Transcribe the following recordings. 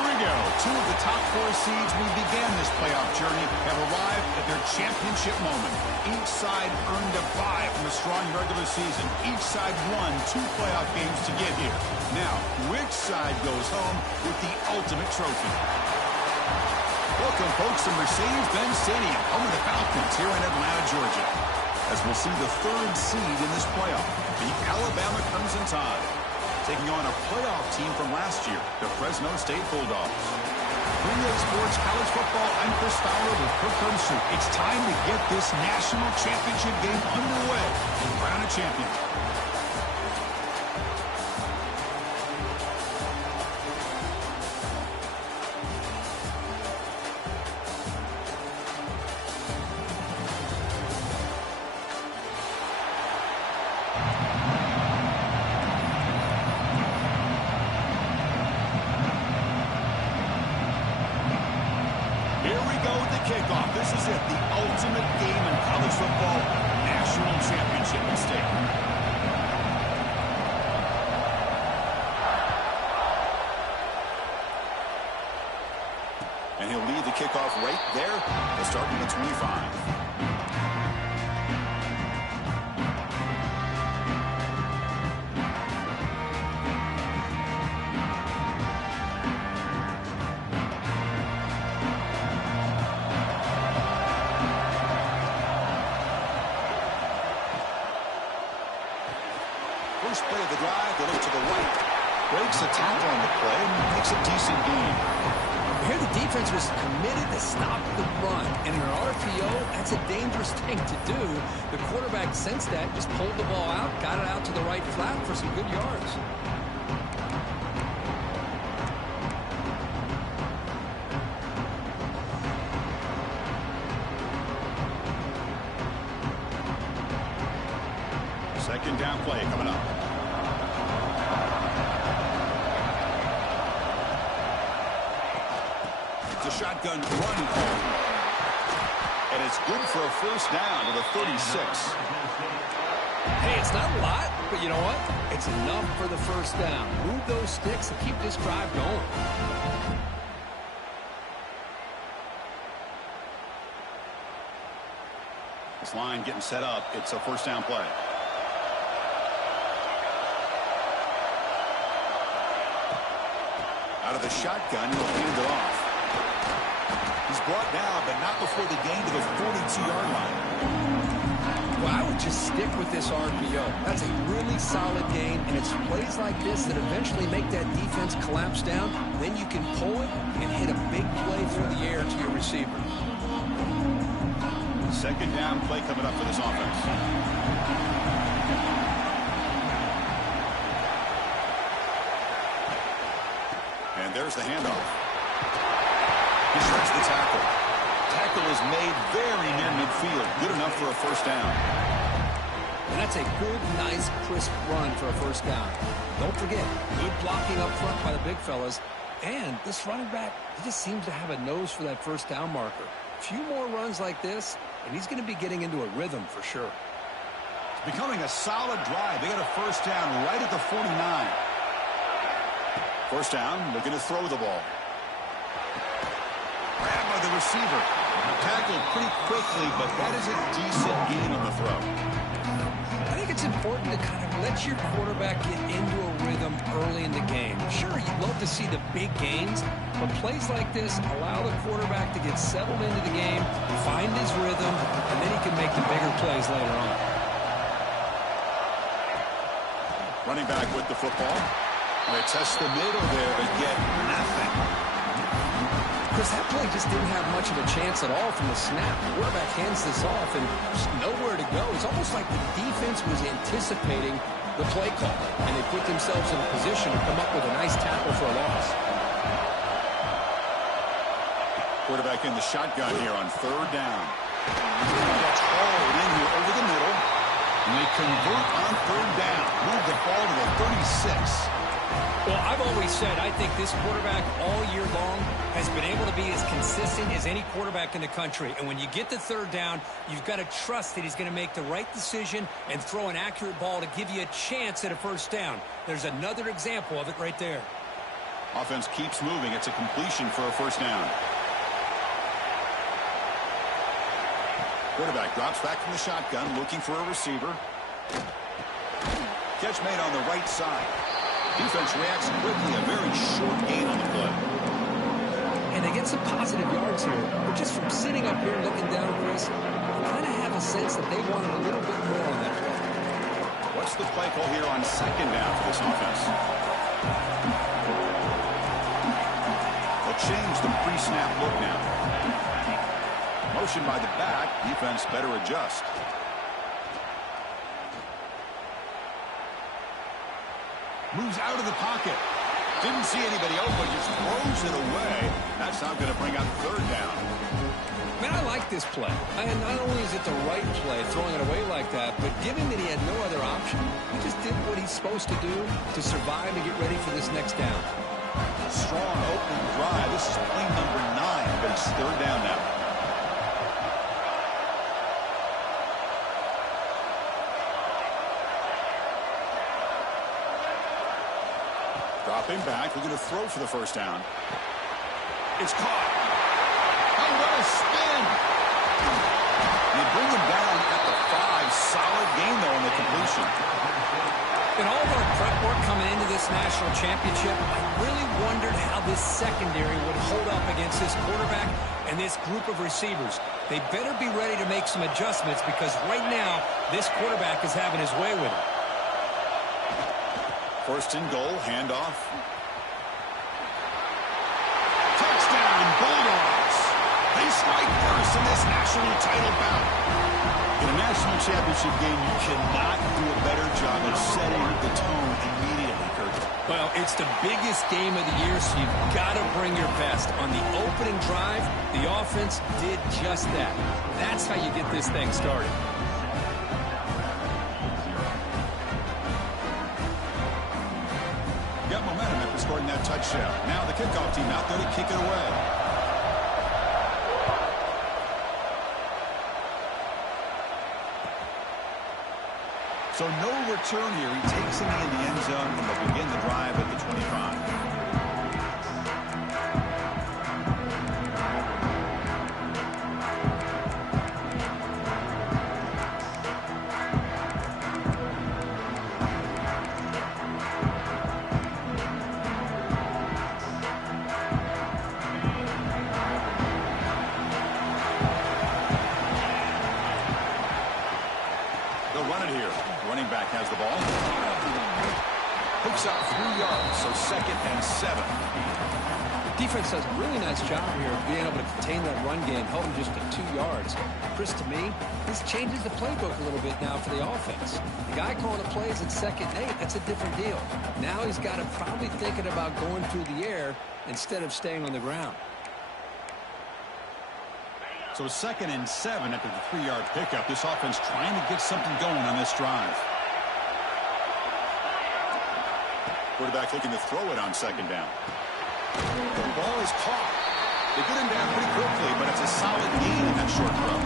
Here we go. Two of the top four seeds we began this playoff journey have arrived at their championship moment. Each side earned a bye from a strong regular season. Each side won 2 playoff games to get here. Now, which side goes home with the ultimate trophy? Welcome, folks, to Mercedes-Benz Stadium, home of the Falcons here in Atlanta, Georgia, as we'll see the 3rd seed in this playoff, the Alabama Crimson Tide, taking on a playoff team from last year, the Fresno State Bulldogs. Premier Sports College Football, I'm Chris Fowler with Kirk Herbstreit. It's time to get this national championship game underway and crown a champion. Kickoff. This is it, the ultimate game in college football, national championship at stake. And he'll lead the kickoff right there. They'll start from the 25. First play of the drive, they look to the right. Breaks a tackle on the play and makes a decent gain. Here the defense was committed to stop the run. And in an RPO, that's a dangerous thing to do. The quarterback sensed that, just pulled the ball out, got it out to the right flat for some good yards. Second down play coming up. It's a shotgun run call. And it's good for a first down to the 36. Hey, it's not a lot, but you know what? It's enough for the first down. Move those sticks and keep this drive going. This line getting set up. It's a first down play. Out of the shotgun, he'll hand it off. He's brought down, but not before the gain to the 42-yard line. Well, I would just stick with this RPO. That's a really solid gain, and it's plays like this that eventually make that defense collapse down. Then you can pull it and hit a big play through the air to your receiver. Second down play coming up for this offense. And there's the handoff. He shreds the tackle. Tackle is made very near midfield. Good enough for a first down. And that's a good, nice, crisp run for a first down. Don't forget, good blocking up front by the big fellas. And this running back, he just seems to have a nose for that first down marker. A few more runs like this, and he's going to be getting into a rhythm for sure. It's becoming a solid drive. They got a first down right at the 49. First down, looking to throw the ball. Grabbed by the receiver. Tackled pretty quickly, but that is a decent gain on the throw. I think it's important to kind of let your quarterback get into a rhythm early in the game. Sure, you'd love to see the big gains, but plays like this allow the quarterback to get settled into the game, find his rhythm, and then he can make the bigger plays later on. Running back with the football. They test the middle there, but get nothing. Chris, that play just didn't have much of a chance at all from the snap. The quarterback hands this off and just nowhere to go. It's almost like the defense was anticipating the play call, and they put themselves in a position to come up with a nice tackle for a loss. Quarterback in the shotgun here on third down. Gets hauled in here over the middle, and they convert on third down. Move the ball to the 36. Well, I've always said I think this quarterback all year long has been able to be as consistent as any quarterback in the country. And when you get to third down, you've got to trust that he's going to make the right decision and throw an accurate ball to give you a chance at a first down. There's another example of it right there. Offense keeps moving. It's a completion for a first down. Quarterback drops back from the shotgun, looking for a receiver. Catch made on the right side. Defense reacts quickly. A very short gain on the play. And they get some positive yards here. But just from sitting up here and looking down, Chris, I kind of have a sense that they wanted a little bit more on that play. What's the play call here on second down for this offense? They'll change the pre-snap look now. Motion by the back. Defense better adjust. Moves out of the pocket. Didn't see anybody open, just throws it away. That's not going to bring up third down. Man, I like this play. And not only is it the right play, throwing it away like that, but given that he had no other option, he just did what he's supposed to do to survive and get ready for this next down. Strong opening drive. This is play number 9, but it's third down now. Dropping back, we're going to throw for the first down. It's caught. Oh, what a spin! You bring him down at the 5. Solid gain, though, in the completion. In all of our prep work coming into this national championship, I really wondered how this secondary would hold up against this quarterback and this group of receivers. They better be ready to make some adjustments because right now, this quarterback is having his way with it. First and goal, handoff. Touchdown, Bulldogs. They strike first in this national title bout. In a national championship game, you cannot do a better job of setting the tone immediately, Kurt. Well, it's the biggest game of the year, so you've got to bring your best. On the opening drive, the offense did just that. That's how you get this thing started. Got momentum after scoring that touchdown. Now the kickoff team out there to kick it away. So no return here. He takes it in the end zone, and they'll begin the drive at the 25. Has the ball. Picks up 3 yards, so 2nd and 7. Defense does a really nice job here of being able to contain that run game, held him just to 2 yards. Chris, to me, this changes the playbook a little bit now for the offense. The guy calling the plays at 2nd and 8, that's a different deal. Now he's got to probably thinking about going through the air instead of staying on the ground. So 2nd and 7 after the 3-yard pickup. This offense trying to get something going on this drive. Quarterback looking to throw it on 2nd down. The ball is caught. They get him down pretty quickly, but it's a solid gain in that short throw.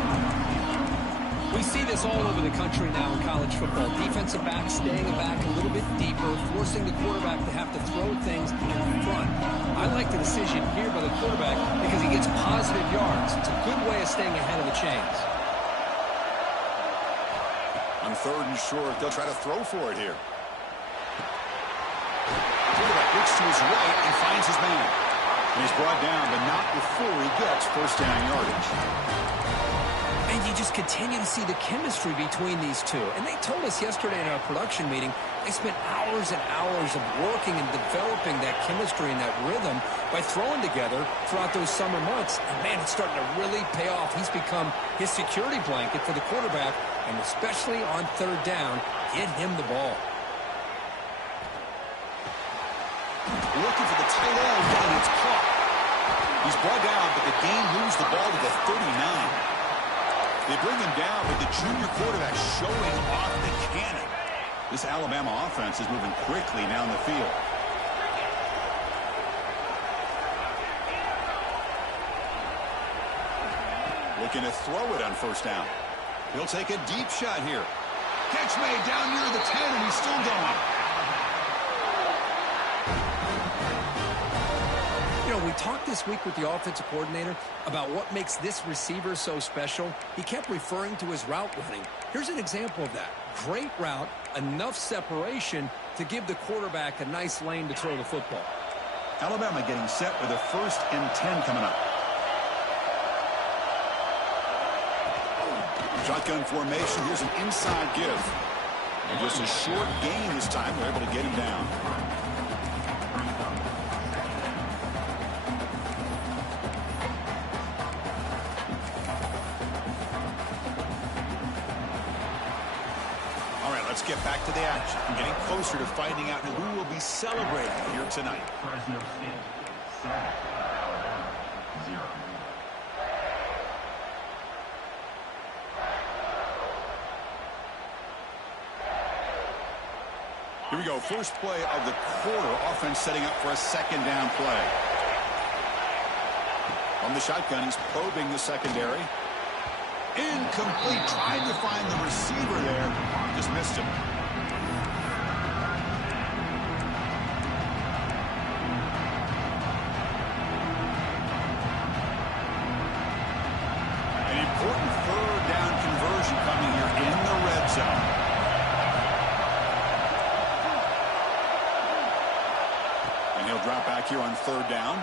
We see this all over the country now in college football. Defensive backs staying back a little bit deeper, forcing the quarterback to have to throw things in front. I like the decision here by the quarterback because he gets positive yards. It's a good way of staying ahead of the chains. On 3rd and short, they'll try to throw for it here. Quarterback looks to his right and finds his man. And he's brought down, but not before he gets first down yardage. And you just continue to see the chemistry between these two. And they told us yesterday in our production meeting, they spent hours and hours of working and developing that chemistry and that rhythm by throwing together throughout those summer months. And, man, it's starting to really pay off. He's become his security blanket for the quarterback, and especially on 3rd down, get him the ball. Looking for the tight end, and it's caught. He's brought down, but the game moves the ball to the 39. They bring him down, but the junior quarterback showing off the cannon. This Alabama offense is moving quickly down the field. Looking to throw it on 1st down. He'll take a deep shot here. Catch made down near the 10, and he's still going. talked this week with the offensive coordinator about what makes this receiver so special. He kept referring to his route running. Here's an example of that. Great route, enough separation to give the quarterback a nice lane to throw the football. Alabama getting set with a 1st and 10 coming up. Shotgun formation. Here's an inside give. And just a short gain this time. They're able to get him down. All right, let's get back to the action. I'm getting closer to finding out who will be celebrating here tonight. Fresno State, 7, Alabama, 0. Here we go. First play of the quarter. Offense setting up for a 2nd down play. On the shotgun, he's probing the secondary. Incomplete. Tried to find the receiver there. Just missed him. An important 3rd down conversion coming here in the red zone. He'll drop back here on 3rd down.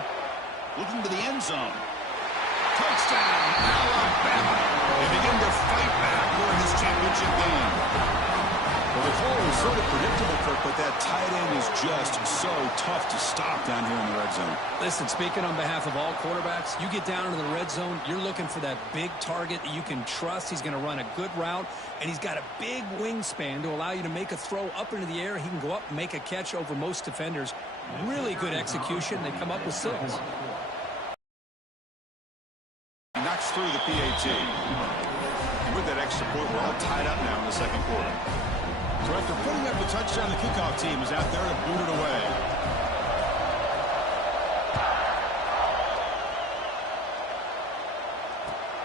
Looking to the end zone. Touchdown, Alabama. They begin to fight back for his championship game. Well, the call was sort of predictable, Kirk, but that tight end is just so tough to stop down here in the red zone. Listen, speaking on behalf of all quarterbacks, you get down into the red zone, you're looking for that big target that you can trust. He's going to run a good route, and he's got a big wingspan to allow you to make a throw up into the air. He can go up and make a catch over most defenders. Really good execution. They come up with 6. Knocks through the PAT. And with that extra point, we're all tied up now in the 2nd quarter. So after putting up the touchdown, the kickoff team is out there to boot it away.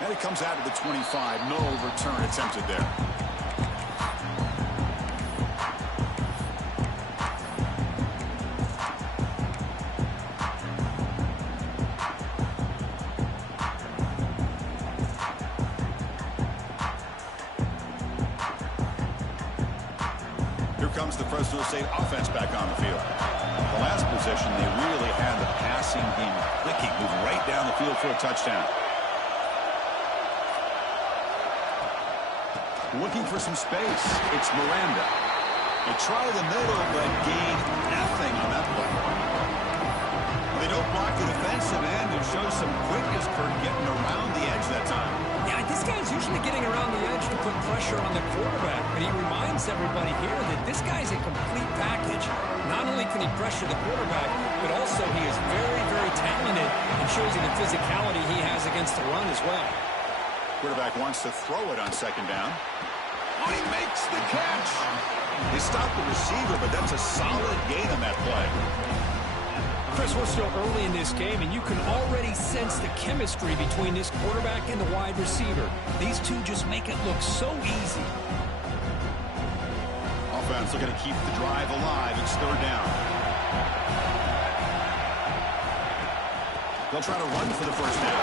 And it comes out to the 25. No return attempted there. Comes the Fresno State offense back on the field. The last possession, they really had the passing game clicking, moving right down the field for a touchdown. Looking for some space. It's Miranda. They try the middle, but gain nothing on that play. They don't block the defensive end and show some quickness for getting around the edge that time. Yeah, this guy's usually getting around the edge to put pressure on the quarterback, but he reminds everybody here that this guy's a complete package. Not only can he pressure the quarterback, but also he is very, very talented and shows you the physicality he has against the run as well. Quarterback wants to throw it on 2nd down. Oh, he makes the catch. They stopped the receiver, but that's a solid gain on that play. Chris, we're still early in this game, and you can already sense the chemistry between this quarterback and the wide receiver. These two just make it look so easy. Offense looking to keep the drive alive. It's 3rd down. They'll try to run for the 1st down.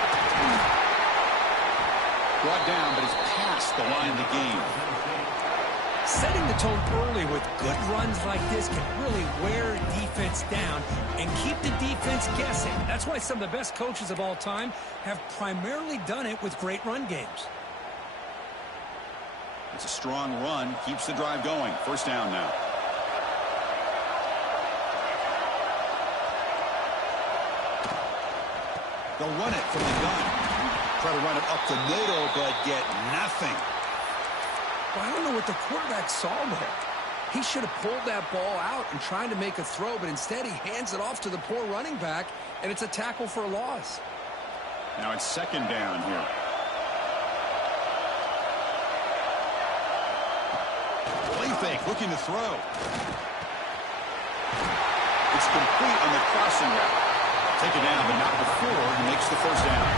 Brought down, but he's past the line of the game. Setting the tone early with good runs like this can really wear defense down and keep the defense guessing. That's why some of the best coaches of all time have primarily done it with great run games. It's a strong run. Keeps the drive going. 1st down now. They'll run it from the gun. Try to run it up the middle, but get nothing. Well, I don't know what the quarterback saw there. He should have pulled that ball out and tried to make a throw, but instead he hands it off to the poor running back, and it's a tackle for a loss. Now it's 2nd down here. Play fake, looking to throw. It's complete on the crossing route. Take it down, but not before he makes the 1st down.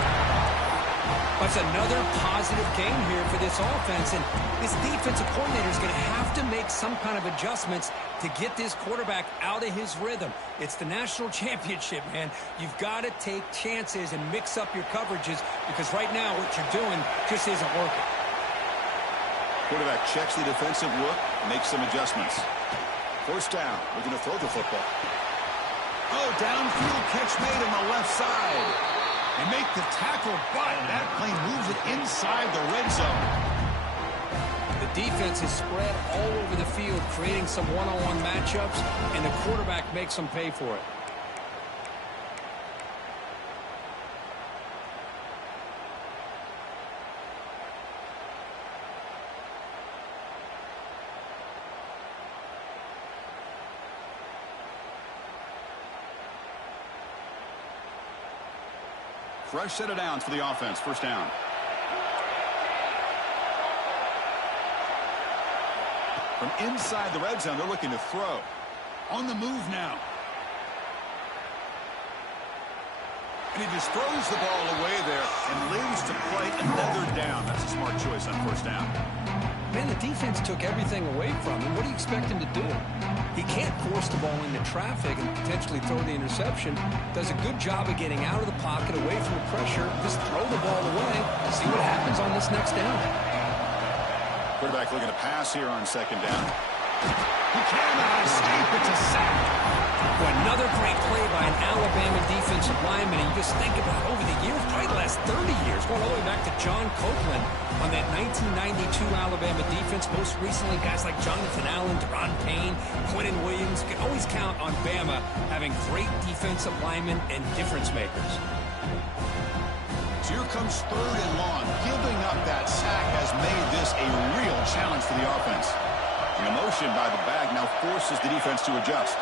That's another positive game here for this offense, and this defensive coordinator is going to have to make some kind of adjustments to get this quarterback out of his rhythm. It's the national championship, man. You've got to take chances and mix up your coverages because right now what you're doing just isn't working. Quarterback checks the defensive look, makes some adjustments. First down, looking to throw the football. Oh, downfield catch made on the left side. They make the tackle, but that plane moves it inside the red zone. The defense is spread all over the field, creating some one-on-one matchups, and the quarterback makes them pay for it. Fresh set of downs for the offense. First down. From inside the red zone, they're looking to throw. On the move now. And he just throws the ball away there and lives to play another down. That's a smart choice on first down. Man, the defense took everything away from him. What do you expect him to do? He can't force the ball into traffic and potentially throw the interception. Does a good job of getting out of the pocket, away from the pressure. Just throw the ball away. See what happens on this next down. Quarterback looking to pass here on second down. He cannot escape. It's a sack. Well, another great play by an Alabama defensive lineman. And you just think about over the years, probably the last 30 years, going all the way back to John Copeland on that 1992 Alabama defense. Most recently, guys like Jonathan Allen, Deron Payne, Quentin Williams. You can always count on Bama having great defensive linemen and difference makers. So here comes third and long. Giving up that sack has made this a real challenge for the offense. The motion by the back now forces the defense to adjust.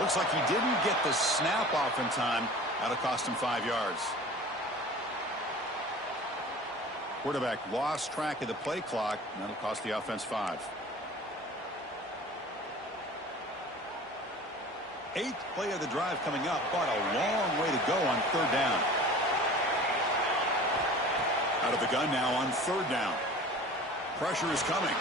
Looks like he didn't get the snap off in time. That'll cost him 5 yards. Quarterback lost track of the play clock, and that'll cost the offense 5. Eighth play of the drive coming up, but a long way to go on third down. Out of the gun now on third down. Pressure is coming.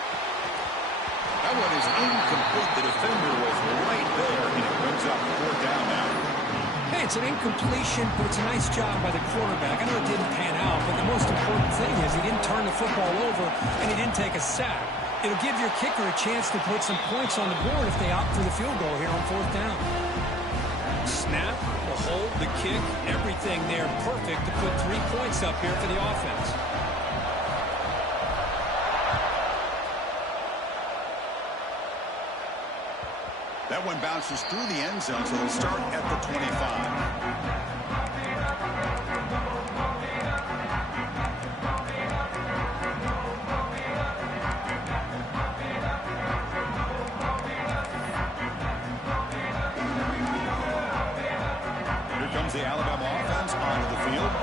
That one is incomplete. The defender was right there, and it brings up fourth down now. Hey, it's an incompletion, but it's a nice job by the quarterback. I know it didn't pan out, but the most important thing is he didn't turn the football over, and he didn't take a sack. It'll give your kicker a chance to put some points on the board if they opt for the field goal here on fourth down. Snap, the hold, the kick, everything there perfect to put 3 points up here for the offense. That one bounces through the end zone, so they'll start at the 25. Here comes the Alabama offense onto the field.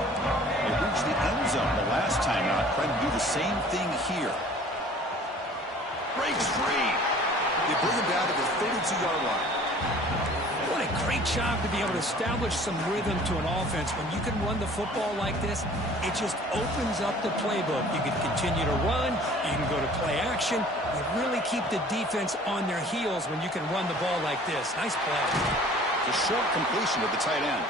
They reached the end zone the last time out, trying to do the same thing here. Breaks free. They bring him down to the 32-yard line. What a great job to be able to establish some rhythm to an offense. When you can run the football like this, it just opens up the playbook. You can continue to run. You can go to play action. You really keep the defense on their heels when you can run the ball like this. Nice play. The short completion of the tight end.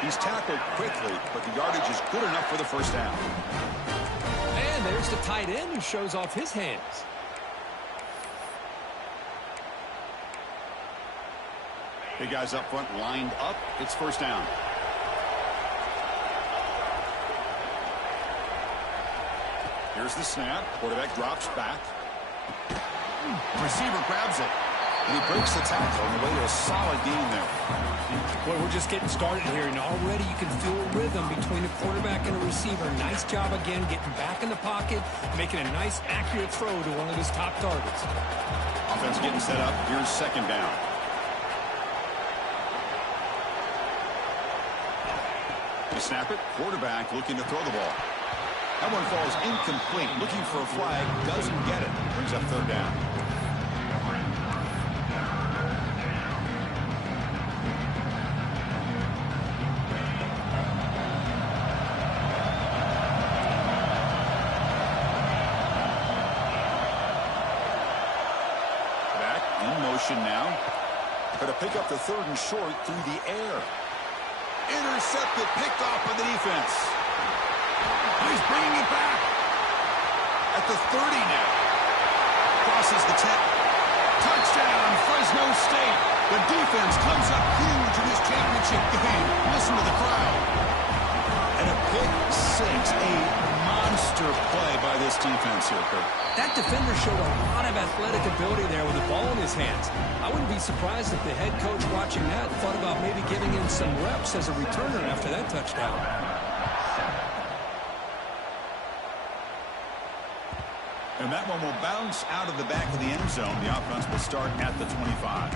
He's tackled quickly, but the yardage is good enough for the first down. And there's the tight end who shows off his hands. Big guys up front lined up. It's first down. Here's the snap. Quarterback drops back. Receiver grabs it. And he breaks the tackle on the way to a solid gain there. Boy, we're just getting started here, and already you can feel a rhythm between a quarterback and a receiver. Nice job again getting back in the pocket, making a nice, accurate throw to one of his top targets. Offense getting set up. Here's second down. The snapper, quarterback looking to throw the ball. That one falls incomplete. Looking for a flag. Doesn't get it. Brings up third down. Back in motion now. Going to pick up the third and short through the air. Intercepted, picked off by the defense. He's bringing it back. At the 30 now. Crosses the 10. Touchdown, Fresno State. The defense comes up huge in this championship game. Listen to the crowd. And a pick six, a monster play by this defense here, Kirk. That defender showed a lot of athletic ability there with the ball in his hands. I wouldn't be surprised if the head coach watching that thought about maybe giving him some reps as a returner after that touchdown. And that one will bounce out of the back of the end zone. The offense will start at the 25.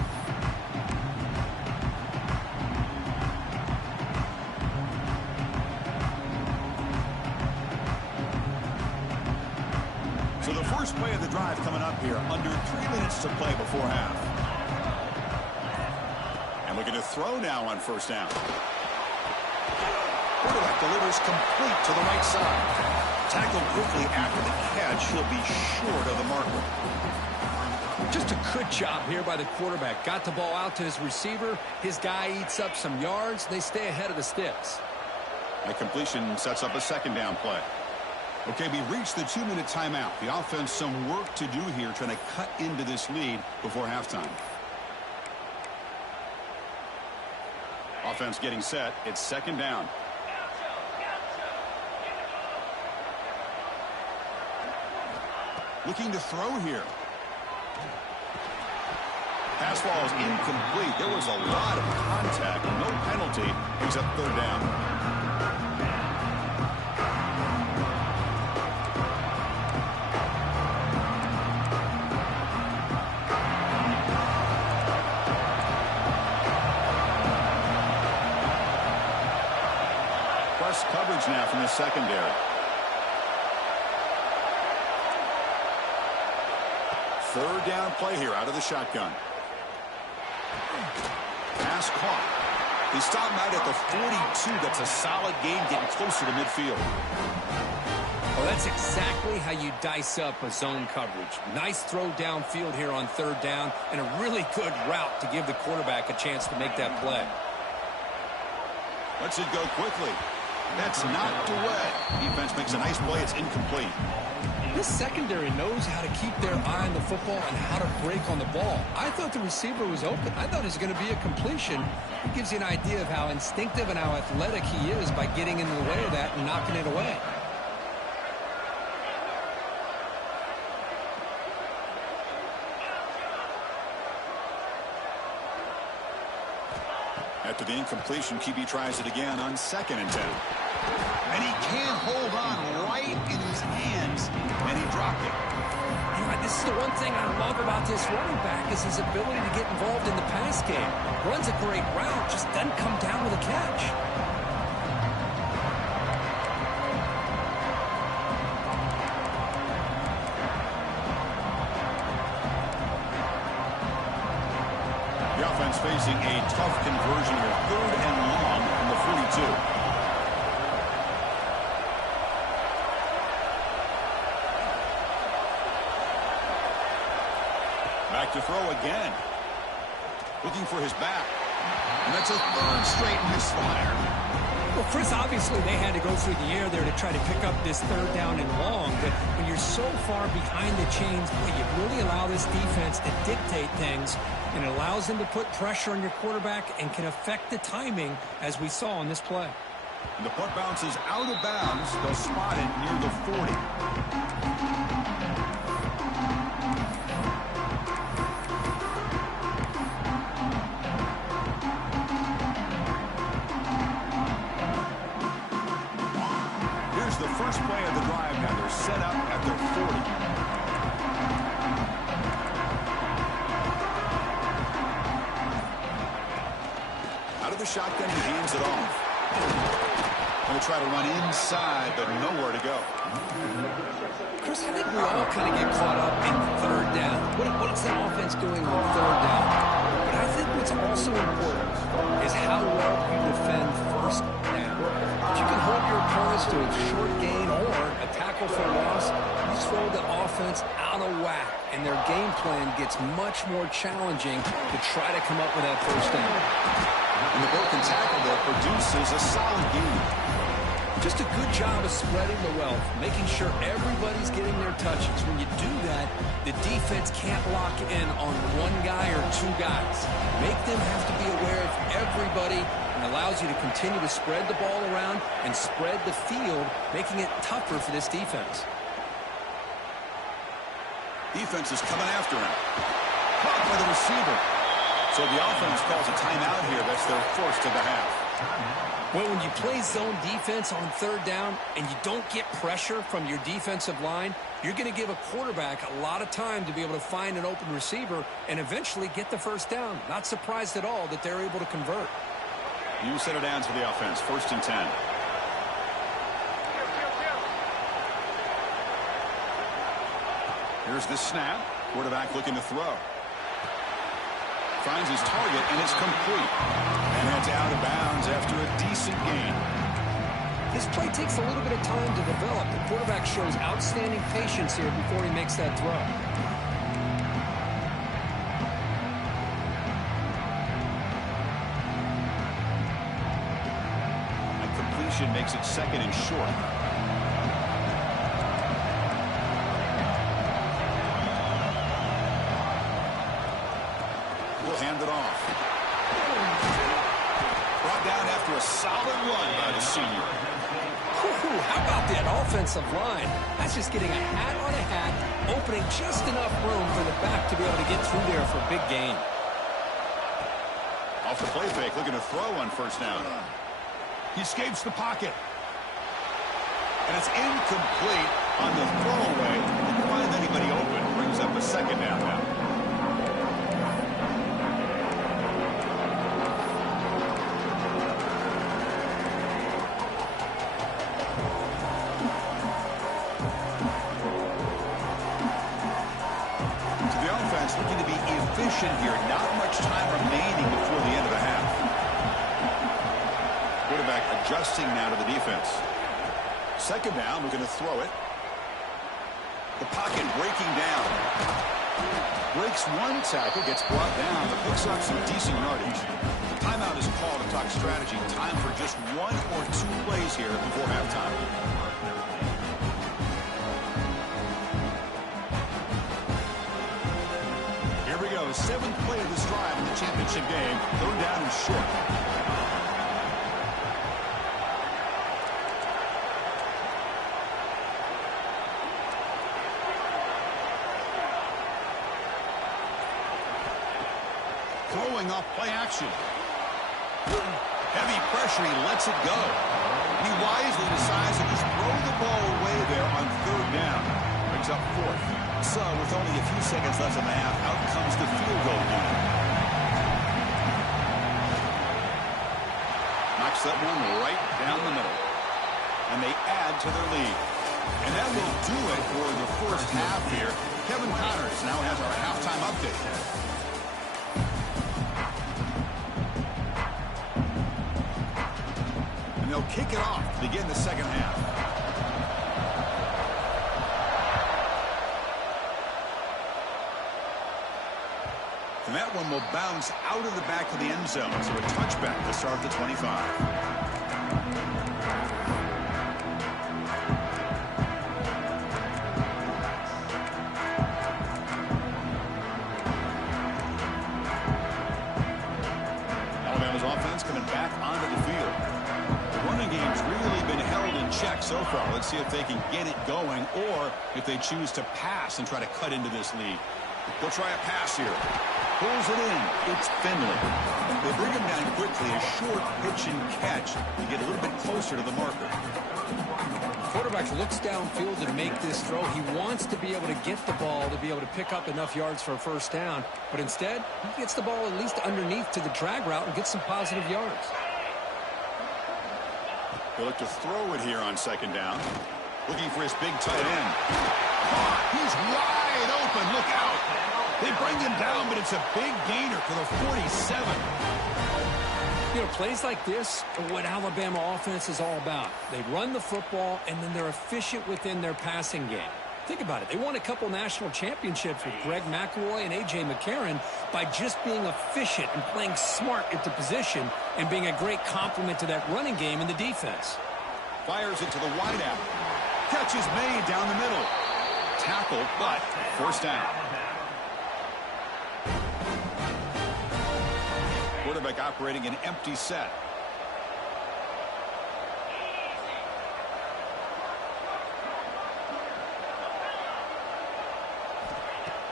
So the first play of the drive coming up here. Under 3 minutes to play before half. And looking to throw now on first down. Quarterback delivers complete to the right side. Tackled quickly after the catch. He'll be short of the marker. Just a good job here by the quarterback. Got the ball out to his receiver. His guy eats up some yards. They stay ahead of the sticks. That completion sets up a second down play. Okay, we reached the 2-minute timeout. The offense some work to do here trying to cut into this lead before halftime. Offense getting set. It's second down. Looking to throw here. Pass falls incomplete. There was a lot of contact. No penalty. Brings up third down. Press coverage now from the secondary. Third down play here out of the shotgun. Pass caught. He stopped out at the 42. That's a solid gain, getting closer to midfield. Well, that's exactly how you dice up a zone coverage. Nice throw downfield here on third down, and a really good route to give the quarterback a chance to make that play. Lets it go quickly. That's knocked away. Defense makes a nice play. It's incomplete. This secondary knows how to keep their eye on the football and how to break on the ball. I thought the receiver was open. I thought it was going to be a completion. It gives you an idea of how instinctive and how athletic he is by getting into the way of that and knocking it away. After the incompletion, QB tries it again on 2nd and 10. And he can't hold on right in his hands. And he dropped it. You know, this is the one thing I love about this running back is his ability to get involved in the pass game. Runs a great route, just doesn't come down with a catch. The offense facing a tough conversion here. 3rd and long from the 42. Back to throw again. Looking for his back. And that's a 3rd straight misfire. Well, Chris, obviously they had to go through the air there to try to pick up this 3rd down and long. But when you're so far behind the chains, boy, you really allow this defense to dictate things. And it allows them to put pressure on your quarterback and can affect the timing, as we saw on this play. And the punt bounces out of bounds. They'll spot it near the 40. Here's the first play of the drive now. They're set up at their 40. Out of the shotgun, he hands it off. Going to try to run inside, but nowhere to go. Chris, I think we all kind of get caught up in third down. What's the offense doing on third down? But I think what's also important is how well you defend first down. If you can hold your opponents to a short gain or a tackle for loss, you throw the offense out of whack, and their game plan gets much more challenging to try to come up with that first down. And the broken tackle there produces a solid gain. Just a good job of spreading the wealth, making sure everybody's getting their touches. When you do that, the defense can't lock in on one guy or two guys. Make them have to be aware of everybody, and allows you to continue to spread the ball around and spread the field, making it tougher for this defense. Defense is coming after him. Caught by the receiver. So the offense calls a timeout here. That's their first of the half. Well, when you play zone defense on third down and you don't get pressure from your defensive line, you're going to give a quarterback a lot of time to be able to find an open receiver and eventually get the first down. Not surprised at all that they're able to convert. You set it down to the offense. 1st and 10. Here's the snap. Quarterback looking to throw. Finds his target, and it's complete. And it's out of bounds after a decent gain. This play takes a little bit of time to develop. The quarterback shows outstanding patience here before he makes that throw. And completion makes it 2nd and short. Hand it off. Brought down after a solid run by the senior. How about that offensive line? That's just getting a hat on a hat, opening just enough room for the back to be able to get through there for a big gain. Off the play fake, looking to throw on 1st down. He escapes the pocket. And it's incomplete on the throwaway. Didn't find anybody open. Brings up a 2nd down now. Looking to be efficient here. Not much time remaining before the end of the half. Quarterback adjusting now to the defense. 2nd down, we're going to throw it. The pocket breaking down. Breaks one tackle, gets brought down, but picks up some decent yardage. Timeout is called to talk strategy. Time for just 1 or 2 plays here before halftime. The 7th play of this drive in the championship game. 3rd down and short. Throwing off play action. Heavy pressure. He lets it go. He wisely decides to just throw the ball away there on 3rd down. Brings up 4th. So, with only a few seconds left in the half, out comes the field goal unit. Knocks that one right down the middle. And they add to their lead. And that will do it for the first half here. Kevin Connors now has our halftime update. And they'll kick it off to begin the 2nd half. And that one will bounce out of the back of the end zone, so a touchback to start the 25. Alabama's offense coming back onto the field. The running game's really been held in check so far. Let's see if they can get it going, or if they choose to pass and try to cut into this lead. They'll try a pass here. Pulls it in. It's Finley. They bring him down quickly. A short pitch and catch to get a little bit closer to the marker. Quarterback looks downfield to make this throw. He wants to be able to get the ball to be able to pick up enough yards for a 1st down. But instead, he gets the ball at least underneath to the drag route and gets some positive yards. He'll look to throw it here on second down. Looking for his big tight end. Caught. He's wide open. Look out. They bring him down, but it's a big gainer for the 47. You know, plays like this are what Alabama offense is all about. They run the football, and then they're efficient within their passing game. Think about it. They won a couple national championships with Greg McElroy and A.J. McCarron by just being efficient and playing smart at the position and being a great complement to that running game in the defense. Fires it to the wideout. Catch is made down the middle. Tackle, but first down. Quarterback operating an empty set.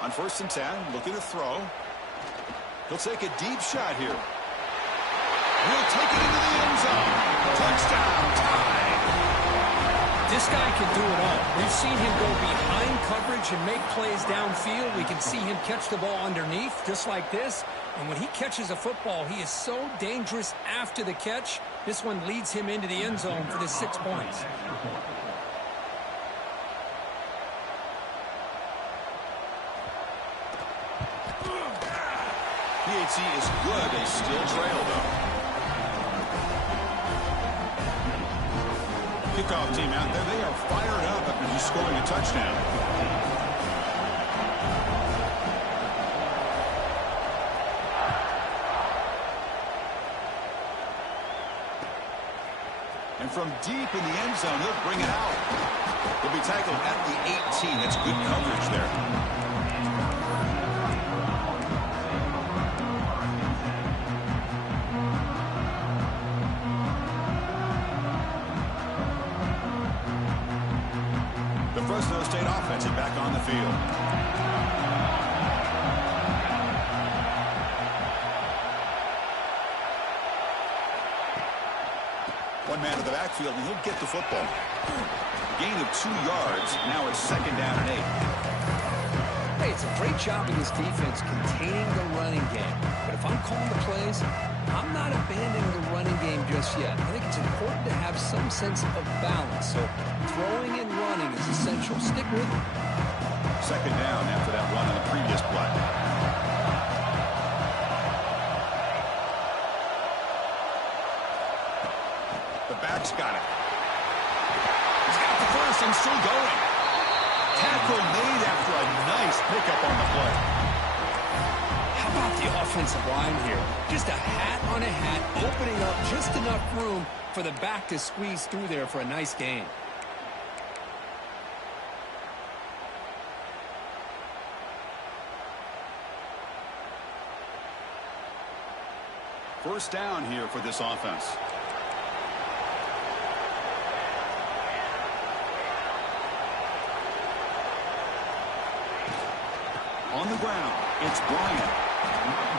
On 1st and 10, looking to throw. He'll take a deep shot here. He'll take it into the end zone. Touchdown, tie. This guy can do it all. We've seen him go behind coverage and make plays downfield. We can see him catch the ball underneath, just like this. And when he catches a football, he is so dangerous after the catch. This one leads him into the end zone for the 6 points. PAT is good. They still trail, though. Kickoff team out there. They are fired up after just scoring a touchdown. And from deep in the end zone, he'll bring it out. He'll be tackled at the 18. That's good coverage there. Fresno State offense is back on the field. One man to the backfield, and he'll get the football. Gain of 2 yards. Now it's 2nd down and 8. Hey, it's a great job of this defense containing the running game. But if I'm calling the plays, I'm not abandoning the running game just yet. I think it's important to have some sense of balance. So throwing and running is essential. Stick with it. 2nd down after that run on the previous play. The back's got it. He's got the first and still going. Tackle made after a nice pickup on the play. How about the offensive line here? Just a hat on a hat, opening up just enough room for the back to squeeze through there for a nice gain. First down here for this offense. On the ground, it's Bryant.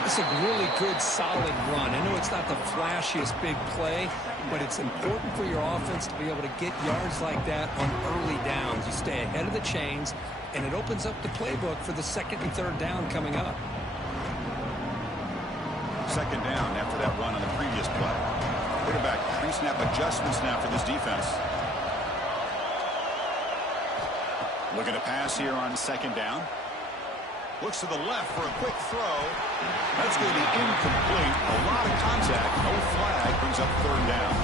It's a really good, solid run. I know it's not the flashiest big play, but it's important for your offense to be able to get yards like that on early downs. You stay ahead of the chains, and it opens up the playbook for the 2nd and 3rd down coming up. 2nd down after that run on the previous play. Quarterback pre-snap adjustments now for this defense. Looking to pass here on 2nd down. Looks to the left for a quick throw. That's going to be incomplete. A lot of contact. No flag. Brings up 3rd down.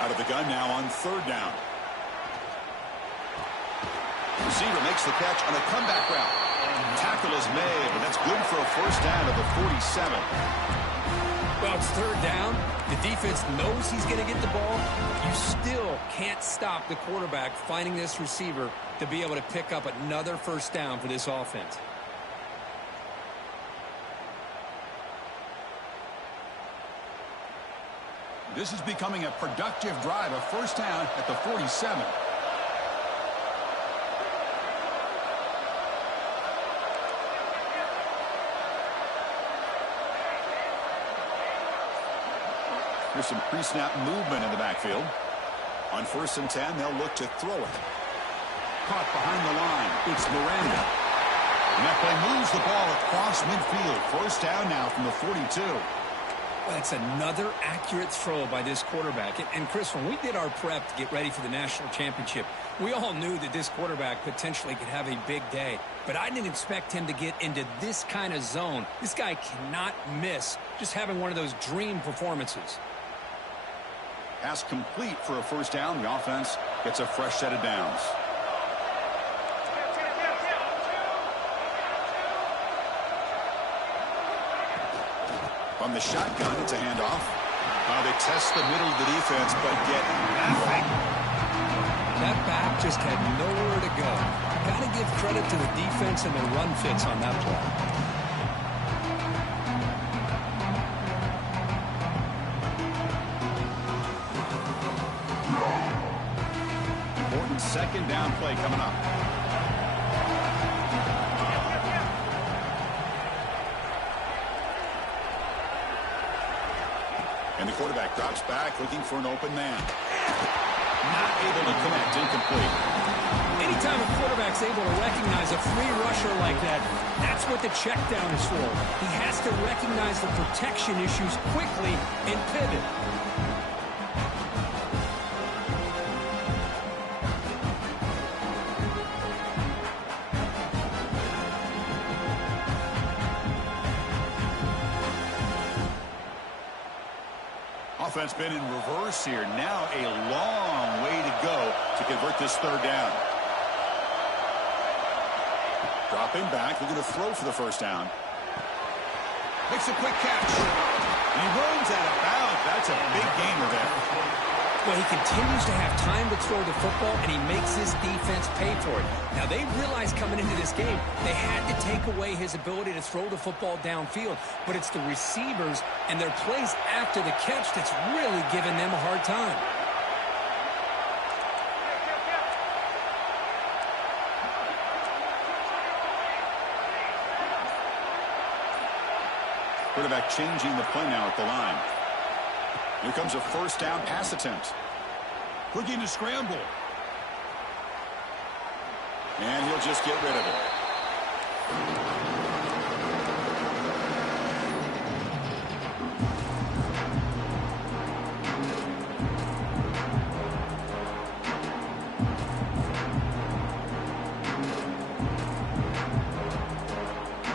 Out of the gun now on 3rd down. Receiver makes the catch on a comeback route. Tackle is made, but that's good for a 1st down at the 47. Well, it's 3rd down. The defense knows he's going to get the ball. You still can't stop the quarterback finding this receiver to be able to pick up another 1st down for this offense. This is becoming a productive drive, a 1st down at the 47. Here's some pre-snap movement in the backfield. On 1st and 10, they'll look to throw it. Caught behind the line. It's Miranda. And that play moves the ball across midfield. 1st down now from the 42. Well, that's another accurate throw by this quarterback. And Chris, when we did our prep to get ready for the national championship, we all knew that this quarterback potentially could have a big day. But I didn't expect him to get into this kind of zone. This guy cannot miss just having one of those dream performances. Pass complete for a 1st down. The offense gets a fresh set of downs. From the shotgun, it's a handoff. They test the middle of the defense, but get nothing. That back just had nowhere to go. Got to give credit to the defense and the run fits on that play. Important 2nd down play coming up. And the quarterback drops back, looking for an open man. Not able to connect, incomplete. Anytime a quarterback's able to recognize a free rusher like that, that's what the check down is for. He has to recognize the protection issues quickly and pivot. Offense been in reverse here. Now a long way to go to convert this 3rd down. Dropping back, looking to throw for the 1st down. Makes a quick catch. And he runs out of bounds. That's a big gainer there. Well, he continues to have time to throw the football, and he makes his defense pay for it. Now, they realized coming into this game, they had to take away his ability to throw the football downfield. But it's the receivers and their plays after the catch that's really giving them a hard time. Quarterback changing the play now at the line. Here comes a 1st down pass attempt. Looking to scramble. And he'll just get rid of it.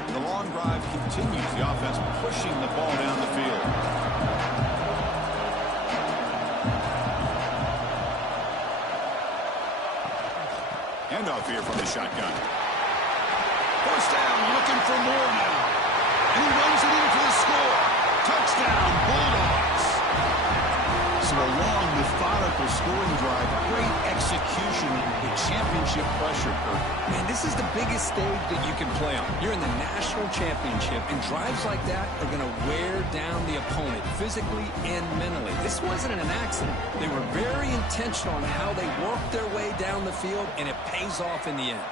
And the long drive continues. The offense pushing the ball down the field. Handoff here from the shotgun. 1st down, looking for more now. And he runs it in for the score. Touchdown, Bulldogs. So a long, methodical scoring drive. Great execution with championship pressure, Kurt. Man, this is the biggest stage that you can play on. You're in the national championship, and drives like that are going to wear down the opponent physically and mentally. This wasn't an accident. They were very intentional on how they worked their way down the field, and it pays off in the end.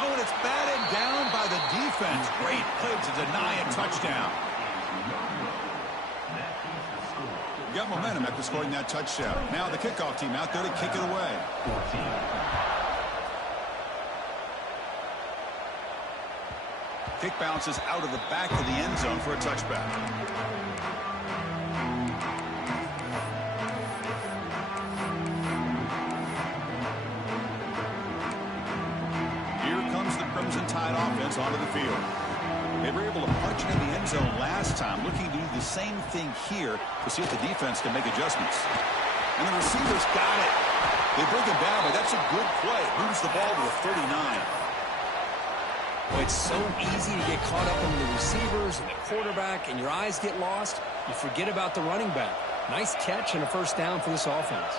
Oh, and it's batted down by the defense. Great play to deny a touchdown. Got momentum after scoring that touchdown. Now the kickoff team out there to kick it away. Kick bounces out of the back of the end zone for a touchback. Here comes the Crimson Tide offense onto the field. They were able to punch it in the end zone last time, looking to do the same thing here to see if the defense can make adjustments. And the receivers got it. They bring him down, but that's a good play. Moves the ball to the 39. Well, it's so easy to get caught up in the receivers and the quarterback, and your eyes get lost. You forget about the running back. Nice catch and a 1st down for this offense.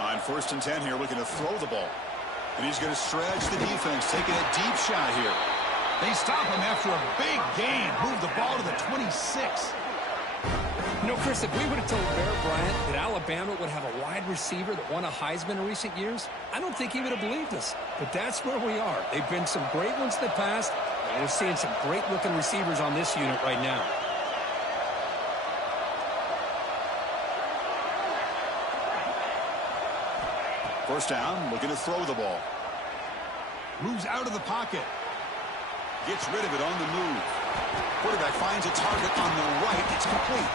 On 1st and 10 here, looking to throw the ball. And he's going to stretch the defense, taking a deep shot here. They stop him after a big gain. Move the ball to the 26. You know, Chris, if we would have told Bear Bryant that Alabama would have a wide receiver that won a Heisman in recent years, I don't think he would have believed us. But that's where we are. They've been some great ones in the past, and we're seeing some great-looking receivers on this unit right now. First down, looking to throw the ball. Moves out of the pocket. Gets rid of it on the move. Quarterback finds a target on the right. It's complete.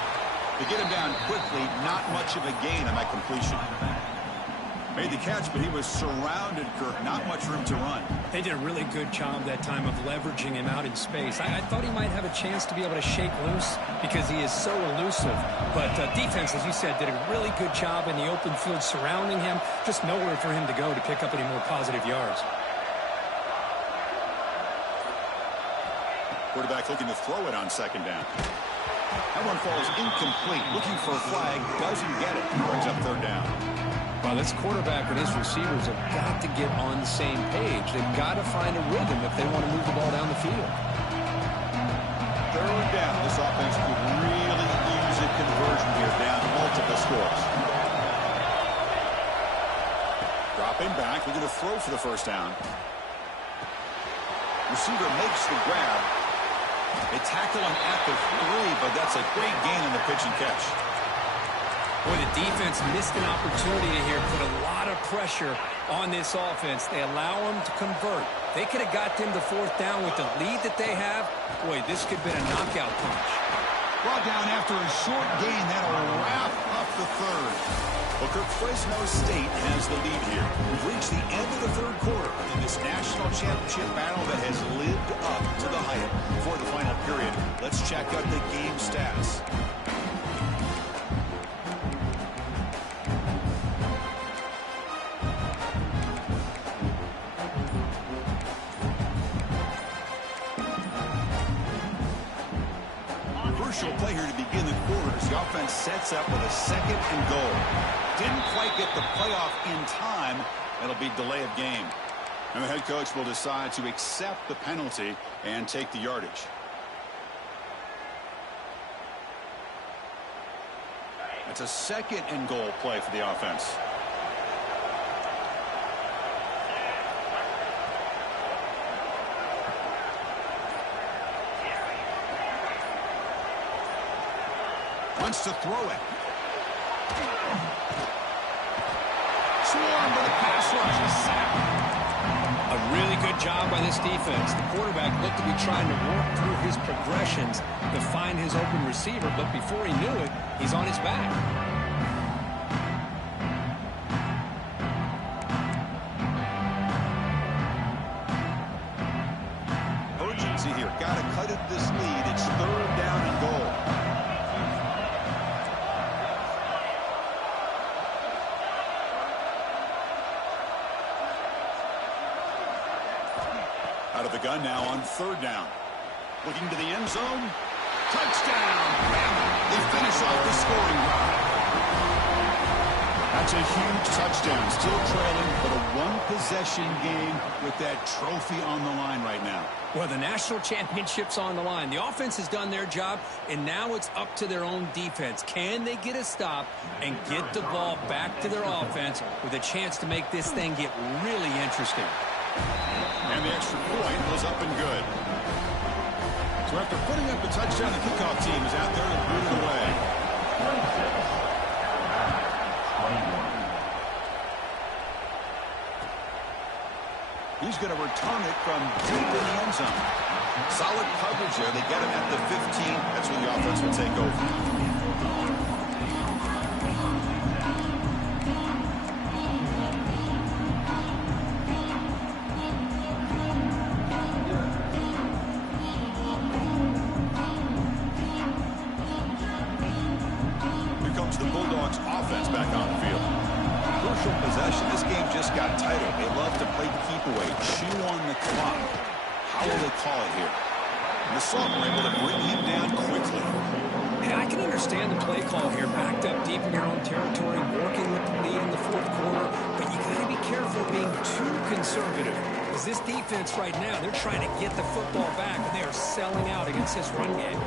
To get him down quickly, not much of a gain on that completion. Made the catch, but he was surrounded, Kirk. Not much room to run. They did a really good job that time of leveraging him out in space. I thought he might have a chance to be able to shake loose because he is so elusive. But defense, as you said, did a really good job in the open field surrounding him. Just nowhere for him to go to pick up any more positive yards. Quarterback looking to throw it on second down. That one falls incomplete. Looking for a flag. Doesn't get it. Brings up third down. Well, this quarterback and his receivers have got to get on the same page. They've got to find a rhythm if they want to move the ball down the field. Third down. This offense could really use a conversion here, down multiple scores. Dropping back. Looking to throw for the first down. Receiver makes the grab. They tackle him at the 3, but that's a great gain on the pitch and catch. Boy, the defense missed an opportunity here, put a lot of pressure on this offense. They allow them to convert. They could have got them to fourth down with the lead that they have. Boy, this could have been a knockout punch. Brought down after a short gain. That'll wrap up the third. Booker, Fresno State has the lead here. We've reached the end of the third quarter in this national championship battle that has lived up to the hype. For the final period, let's check out the game stats. Crucial play here to begin the quarters. The offense sets up with a second and goal. Didn't quite get the playoff in time. It'll be delay of game. And the head coach will decide to accept the penalty and take the yardage. It's a second and goal play for the offense. Wants to throw it. Swarmed by the pass rush. A sack. A really good job by this defense. The quarterback looked to be trying to work through his progressions to find his open receiver, but before he knew it, he's on his back. Urgency here. Got to cut it this lead. It's third down and goal. Out of the gun now on third down. Looking to the end zone. Touchdown! They finish off the scoring drive. That's a huge touchdown. Still trailing, but a one-possession game with that trophy on the line right now. Well, the national championship's on the line. The offense has done their job, and now it's up to their own defense. Can they get a stop and get the ball back to their offense with a chance to make this thing get really interesting? And the extra point was up and good. So after putting up the touchdown, the kickoff team is out there to boot it away. 26. He's going to return it from deep in the end zone. Solid coverage there. They get him at the 15. That's where the offense will take over. Offense back on the field. Crucial possession. This game just got tighter. They love to play keep away, chew on the clock. How will they call it here? And the Salt were able to bring him down quickly. Hey, I can understand the play call here, backed up deep in your own territory, working with the lead in the fourth quarter, but you got to be careful being too conservative. Because this defense right now, they're trying to get the football back, and they are selling out against this run game.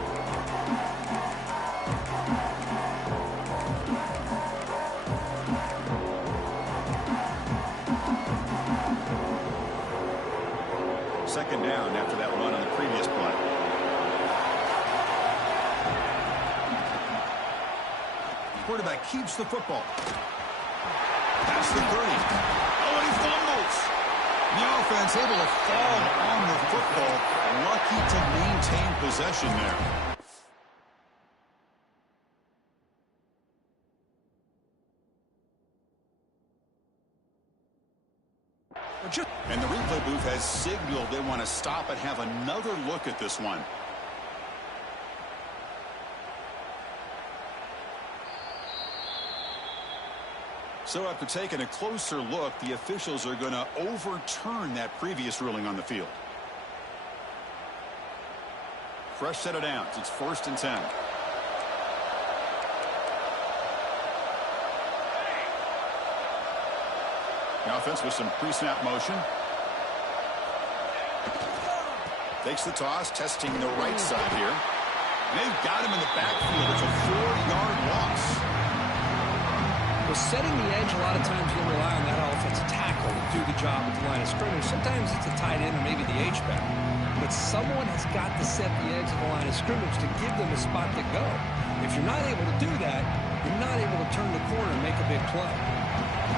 second down after that run on the previous play. Quarterback keeps the football. Past the 30. Oh, and he fumbles. The offense able to fall on the football. Lucky to maintain possession there. And the replay booth has signaled they want to stop and have another look at this one. So after taking a closer look, the officials are going to overturn that previous ruling on the field. Fresh set of downs. It's 1st and 10. The offense with some pre-snap motion. Takes the toss, testing the right side here. And they've got him in the backfield. It's a 4-yard loss. Well, setting the edge, a lot of times you'll rely on that offensive tackle to do the job at the line of scrimmage. Sometimes it's a tight end or maybe the H-back. But someone has got to set the edge of the line of scrimmage to give them a spot to go. If you're not able to do that, you're not able to turn the corner and make a big play.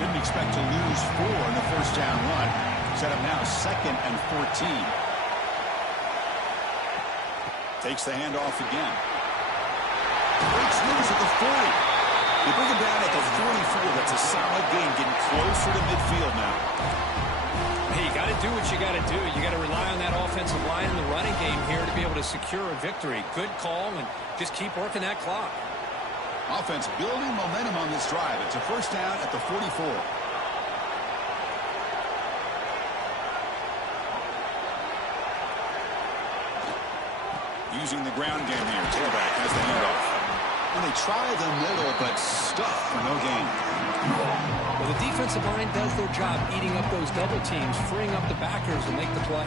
Didn't expect to lose 4 in the first down run. Set up now 2nd and 14. Takes the handoff again. Breaks loose at the 40. They bring him down at the 44. That's a solid gain, getting closer to midfield now. Hey, you got to do what you got to do. You got to rely on that offensive line in the running game here to be able to secure a victory. Good call, and just keep working that clock. Offense building momentum on this drive. It's a first down at the 44. Using the ground game here. Tailback has the handoff. And they try the middle, but stuffed for no gain. Well, the defensive line does their job eating up those double teams, freeing up the backers to make the play.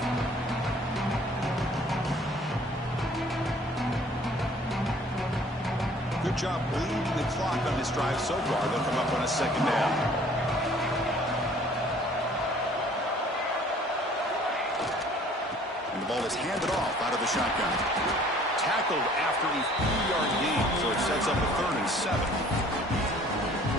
Good job bleeding the clock on this drive so far. They'll come up on a second down. And the ball is handed off out of the shotgun. Tackled after a 3-yard gain, so it sets up a 3rd and 7.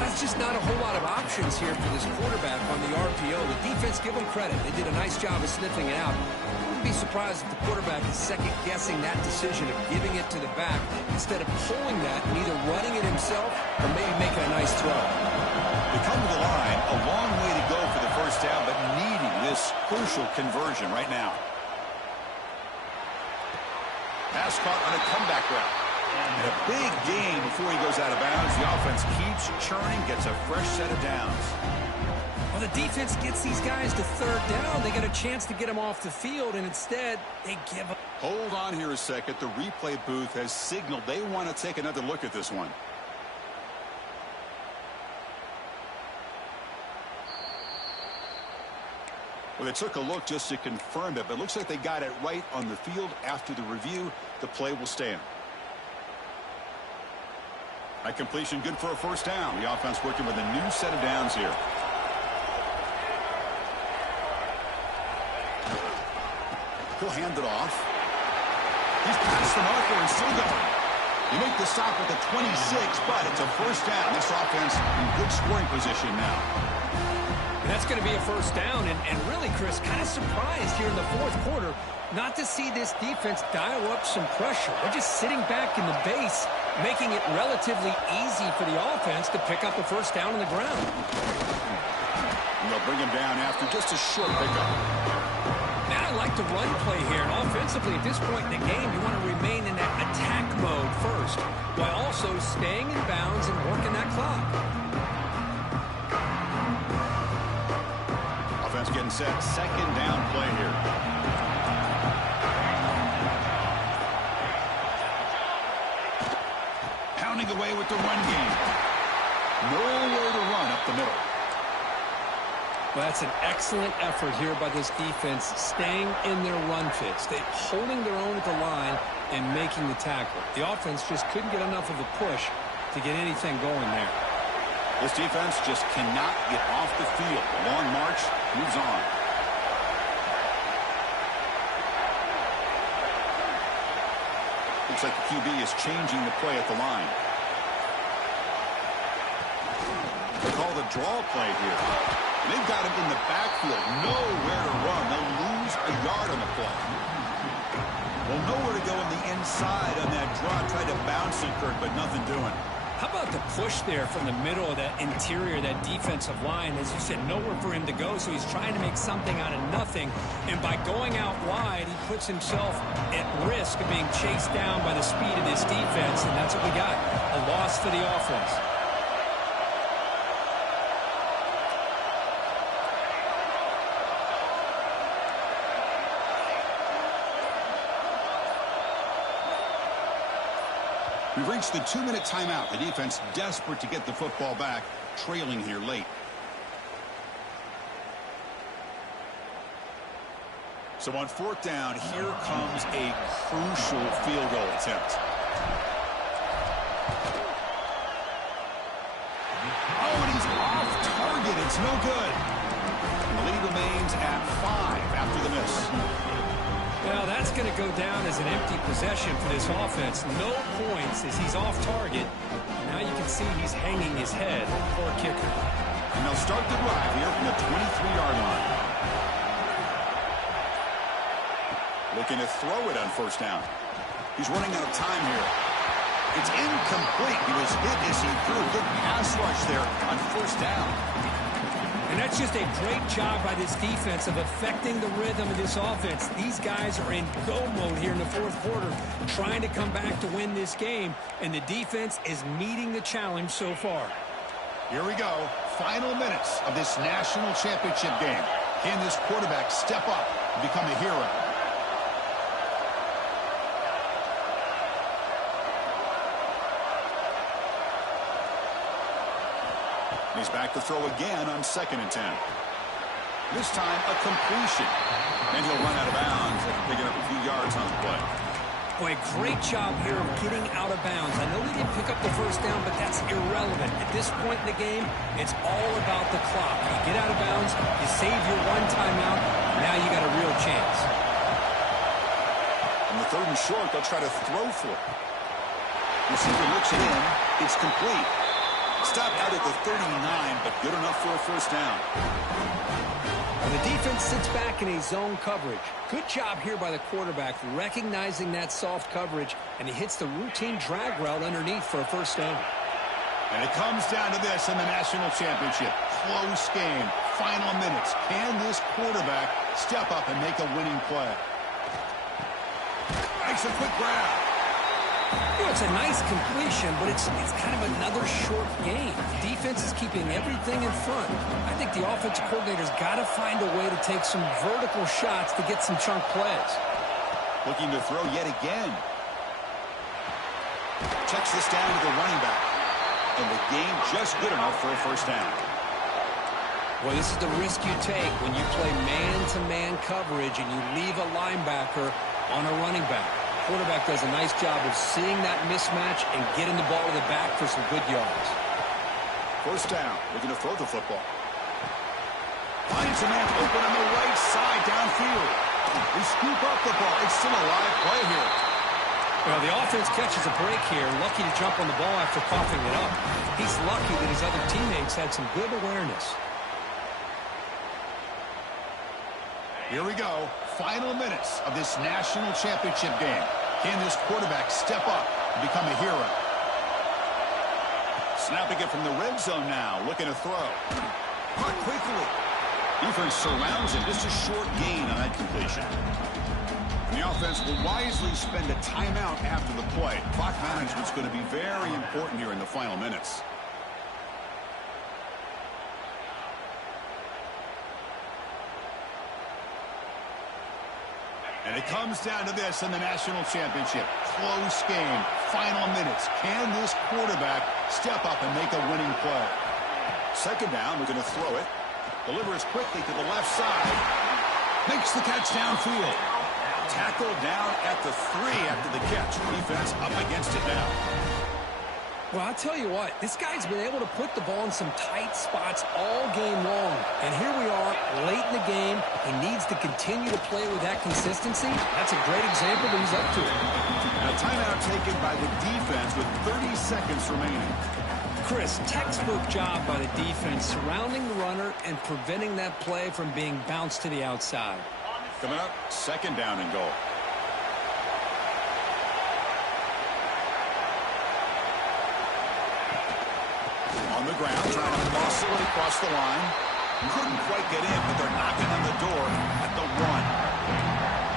That's just not a whole lot of options here for this quarterback on the RPO. The defense, give them credit. They did a nice job of sniffing it out. I wouldn't be surprised if the quarterback is second-guessing that decision of giving it to the back instead of pulling that and either running it himself or maybe making a nice throw. They come to the line, a long way to go for the first down, but needing this crucial conversion right now. Pass caught on a comeback route. And a big gain before he goes out of bounds. The offense keeps churning, gets a fresh set of downs. Well, the defense gets these guys to 3rd down. They got a chance to get them off the field, and instead, they give up. Hold on here a second. The replay booth has signaled they want to take another look at this one. Well, they took a look just to confirm it, but it looks like they got it right on the field. After the review, the play will stand. That completion good for a first down. The offense working with a new set of downs here. He'll hand it off. He's past the marker and still going. He make the stop at the 26, but it's a first down. This offense in good scoring position now. And that's going to be a first down, and really, Chris, kind of surprised here in the 4th quarter not to see this defense dial up some pressure. They're just sitting back in the base, making it relatively easy for the offense to pick up a first down on the ground. And they'll bring him down after just a short pickup. Now I like the run play here, and offensively at this point in the game, you want to remain in that attack mode first, while also staying in bounds and working that clock. Getting set, second down play here. Pounding away with the run game. Nowhere to run up the middle. Well, that's an excellent effort here by this defense, staying in their run fits. They're holding their own at the line and making the tackle. The offense just couldn't get enough of a push to get anything going there. This defense just cannot get off the field. The long march moves on. Looks like the QB is changing the play at the line. They call the draw play here. They've got him in the backfield. Nowhere to run. They'll lose a yard on the play. Well, nowhere to go on the inside on that draw. Tried to bounce it, Kirk, but nothing doing. How about the push there from the middle of that interior, that defensive line? As you said, nowhere for him to go, so he's trying to make something out of nothing. And by going out wide, he puts himself at risk of being chased down by the speed of this defense, and that's what we got, a loss for the offense. We've reached the 2-minute timeout. The defense desperate to get the football back, trailing here late. So on 4th down, here comes a crucial field goal attempt. Oh, and he's off target. It's no good. And the lead remains at 5 after the miss. Well, that's going to go down as an empty possession for this offense. No points as he's off target. Now you can see he's hanging his head. Poor kicker. And they'll start the drive here from the 23-yard line. Looking to throw it on 1st down. He's running out of time here. It's incomplete. He was hit as he threw. Good pass rush there on 1st down. And that's just a great job by this defense of affecting the rhythm of this offense. These guys are in go mode here in the 4th quarter, trying to come back to win this game, and the defense is meeting the challenge so far. Here we go. Final minutes of this national championship game. Can this quarterback step up and become a hero? He's back to throw again on 2nd and 10. This time, a completion. And he'll run out of bounds after picking up a few yards on the play. Boy, great job here of getting out of bounds. I know they didn't pick up the 1st down, but that's irrelevant. At this point in the game, it's all about the clock. You get out of bounds, you save your 1 timeout, now you got a real chance. On the 3rd and short, they'll try to throw for it. Receiver looks it in. It's complete. Stopped out at the 39, but good enough for a 1st down. And the defense sits back in a zone coverage. Good job here by the quarterback, recognizing that soft coverage, and he hits the routine drag route underneath for a 1st down. And it comes down to this in the national championship. Close game. Final minutes. Can this quarterback step up and make a winning play? Makes a quick grab. You know, it's a nice completion, but it's kind of another short game. Defense is keeping everything in front. I think the offensive coordinator's got to find a way to take some vertical shots to get some chunk plays. Looking to throw yet again. Checks this down to the running back. And the game just good enough for a 1st down. Well, this is the risk you take when you play man-to-man coverage and you leave a linebacker on a running back. Quarterback does a nice job of seeing that mismatch and getting the ball to the back for some good yards. 1st down, looking to throw the football. Finds a man open on the right side downfield. They scoop up the ball. It's still a live play here. Well, the offense catches a break here, lucky to jump on the ball after coughing it up. He's lucky that his other teammates had some good awareness. Here we go. Final minutes of this national championship game. Can this quarterback step up and become a hero? Snapping it from the red zone now. Looking to throw. Caught quickly. Defense surrounds him. Just a short gain on that completion. And the offense will wisely spend a timeout after the play. Clock management's going to be very important here in the final minutes. And it comes down to this in the national championship. Close game. Final minutes. Can this quarterback step up and make a winning play? 2nd down. We're going to throw it. Delivers quickly to the left side. Makes the catch downfield. Tackled down at the 3 after the catch. Defense up against it now. Well, I'll tell you what, this guy's been able to put the ball in some tight spots all game long. And here we are late in the game. He needs to continue to play with that consistency. That's a great example that he's up to it. A timeout taken by the defense with 30 seconds remaining. Chris, textbook job by the defense surrounding the runner and preventing that play from being bounced to the outside. Coming up, second down and goal. On the ground, trying to muscle it across the line. Couldn't quite get in, but they're knocking on the door at the 1.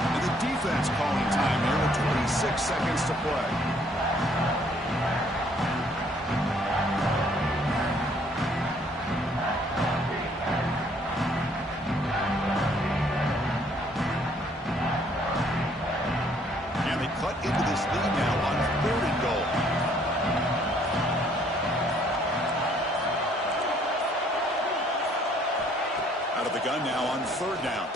And the defense calling time here with 26 seconds to play. And they cut into this lead now on 3rd and goal. Out of the gun now on 3rd down.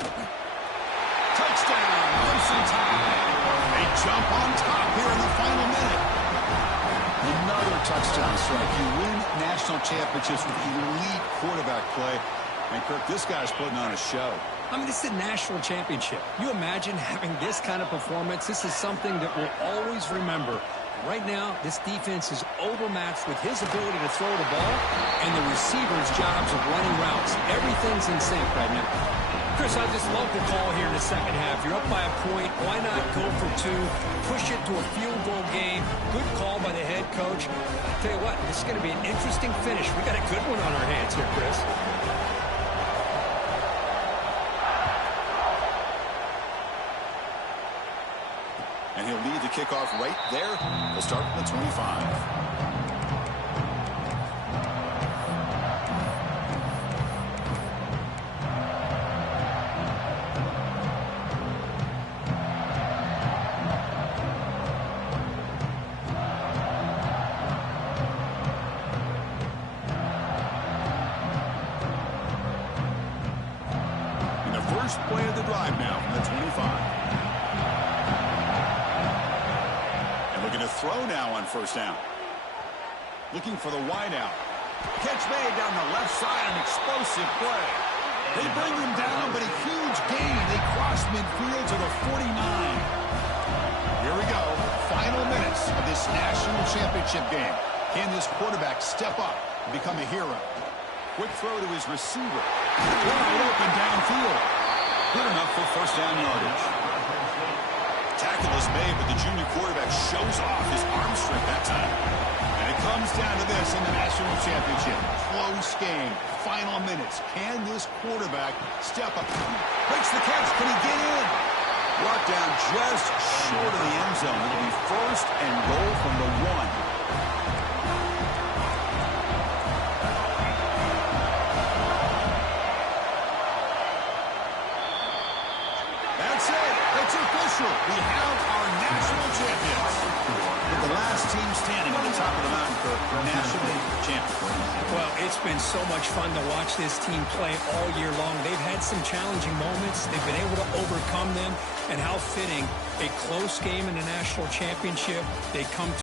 Touchdown, Crimson Tide. They jump on top here in the final minute. Another touchdown strike. You win national championships with elite quarterback play. And, Kirk, this guy's putting on a show. I mean, this is a national championship. You imagine having this kind of performance? This is something that we'll always remember. Right now, this defense is overmatched with his ability to throw the ball and the receivers' jobs of running routes. Everything's in sync right now. Chris, I just love the call here in the second half. You're up by a point. Why not go for 2, push it to a field goal game? Good call by the head coach. I'll tell you what, this is going to be an interesting finish. We got a good one on our hands here, Chris. And he'll lead the kickoff right there. We'll start from the 25. And the first play of the drive now from the 25. Looking to throw now on 1st down. Looking for the wideout. Catch made down the left side, an explosive play. They bring him down, but a huge gain. They cross midfield to the 49. Here we go. Final minutes of this national championship game. Can this quarterback step up and become a hero? Quick throw to his receiver. Wide open downfield. Good enough for 1st down yardage. Tackle is made, but the junior quarterback shows off his arm strength that time. And it comes down to this in the national championship. Close game. Final minutes. Can this quarterback step up? Breaks the catch. Can he get in? Brought down just short of the end zone. It'll be 1st and goal from the 1. We have our national champions. With the last team standing on the top of the mountain for national champions. Well, it's been so much fun to watch this team play all year long. They've had some challenging moments. They've been able to overcome them. And how fitting, a close game in the national championship. They come